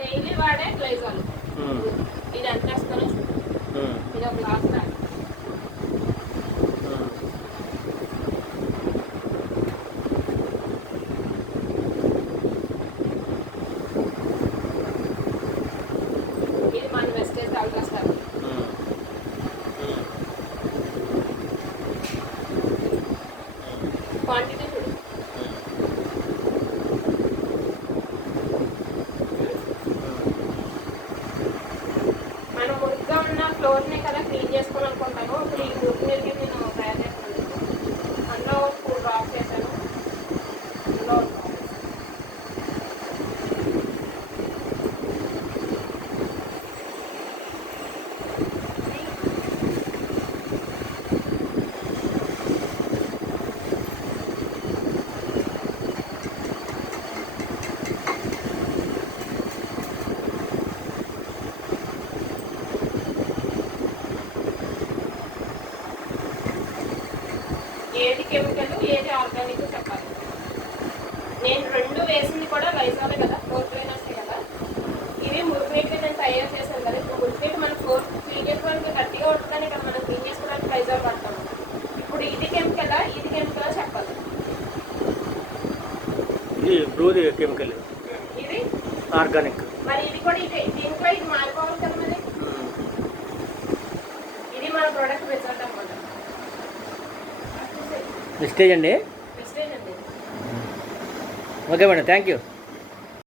Daily వాడే గ్లైజాల్. ఇది ఎంత వేస్తానో ఇది ఒక గ్లాస్ రా. ఇది మన వెస్టేజ్ అల్ట్రాస్టార్ క్వాంటిటీ చూడు. మనం మురుగ్గా ఉన్న ఫ్లోర్ని కదా క్లీన్ చేసుకోవాలనుకుంటాను. ఇప్పుడు ఈ మురుగునీళ్ళకి నేను తయారు చేస్తాను. అందులో 2 డ్రాప్స్ చేశాను. అందులో ఏది కెమికల్ ఏది ఆర్గానిక్ చెప్పాలి. నేను 2 వేసింది కూడా లైజాలే కదా, ఫ్లోర్ క్లీనర్సే కదా. ఇవి మురుగునీటికి నేను తయారు చేశాను కదా. ఇప్పుడు మురుగునీటి మన ఫ్లోర్ క్లీన్ చేసుకోవడానికి గట్టిగా ఉంటుందని ఇక్కడ మనం క్లీన్ చేసుకోవడానికి లైజాల్ పడతాము. ఇప్పుడు ఇది కెమికలా ఇది కెమికలా చెప్పాలి. ఇది బ్లూది కెమికల్, ఇది ఆర్గానిక్. మరి ఇది కూడా ఇదే. దీంట్లో ఇది మారిపోవాలి కదా మరి. ఇది మన ప్రోడక్ట్ రిజల్ట్ అనమాట. వెస్టేజ్ అండి. వెస్టేజ్ అండి. Okay madam, thank you.